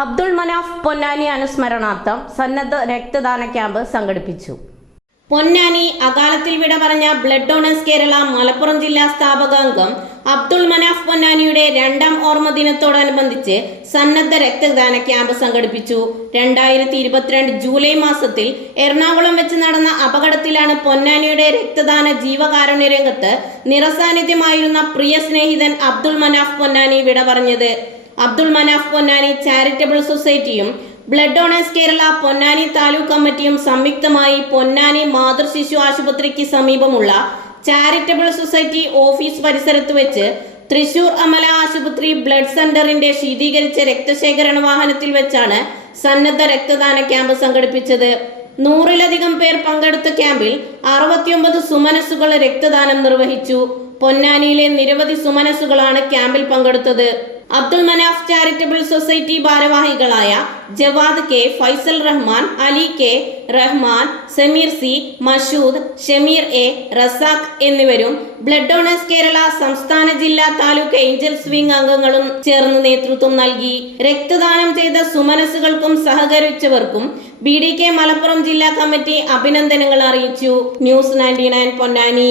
അബ്ദുൾ മനാഫ് പൊന്നാനി അനുസ്മരണാർത്ഥം സന്നദ്ധ രക്തദാന ക്യാമ്പ് സംഘടിപ്പിച്ചു. പൊന്നാനി അകാലത്തിൽ വിട പറഞ്ഞ ബ്ലഡ് ഡോണേഴ്സ് കേരള മലപ്പുറം ജില്ലാ സ്ഥാപകാംഗം അബ്ദുൾ മനാഫ് പൊന്നാനിയുടെ രണ്ടാം ഓർമ്മ ദിനത്തോടനുബന്ധിച്ച് സന്നദ്ധ രക്തദാന ക്യാമ്പ് സംഘടിപ്പിച്ചു. രണ്ടായിരത്തി ഇരുപത്തിരണ്ട് ജൂലൈ മാസത്തിൽ എറണാകുളം വെച്ച് നടന്ന അപകടത്തിലാണ് പൊന്നാനിയുടെ രക്തദാന ജീവകാരുണ്യ രംഗത്ത് നിറസാന്നിധ്യമായിരുന്ന പ്രിയ സ്നേഹിതൻ അബ്ദുൾ മനാഫ് പൊന്നാനി വിട പറഞ്ഞത് അബ്ദുൾ മനാഫ് പൊന്നാനി ചാരിറ്റബിൾ സൊസൈറ്റിയും ബ്ലഡ് ഡോണേഴ്സ് കേരള പൊന്നാനി താലൂക്ക് കമ്മിറ്റിയും സംയുക്തമായി പൊന്നാനി മാതൃശിശു ആശുപത്രിക്ക് സമീപമുള്ള ചാരിറ്റബിൾ സൊസൈറ്റി ഓഫീസ് പരിസരത്ത് വെച്ച് തൃശൂർ അമല ആശുപത്രി ബ്ലഡ് സെന്ററിന്റെ ശീതീകരിച്ച രക്തശേഖരണ വാഹനത്തിൽ വെച്ചാണ് സന്നദ്ധ രക്തദാന ക്യാമ്പ് സംഘടിപ്പിച്ചത്. നൂറിലധികം പേർ പങ്കെടുത്ത ക്യാമ്പിൽ അറുപത്തിയൊമ്പത് സുമനസ്സുകൾ രക്തദാനം നിർവഹിച്ചു. പൊന്നാനിയിലെ നിരവധി സുമനസ്സുകളാണ് ക്യാമ്പിൽ പങ്കെടുത്തത്. അബ്ദുൾ മനാഫ് ചാരിറ്റബിൾ സൊസൈറ്റി ഭാരവാഹികളായ Jawad K Faisal Rahman Ali K Rahman Sameer C Mashood Shameer A Razak എന്നിവരും ബ്ലഡ് ഡോണേഴ്സ് കേരള സംസ്ഥാന ജില്ലാ താലൂക്ക് ഏഞ്ചൽസ് വിംഗ് അംഗങ്ങളും ചേർന്ന് നേതൃത്വം നൽകി. രക്തദാനം ചെയ്ത സുമനസുകൾക്കും സഹകരിച്ചവർക്കും ബി ഡി കെ മലപ്പുറം ജില്ലാ കമ്മിറ്റി അഭിനന്ദനങ്ങൾ അറിയിച്ചു. News ninety nine Ponnani.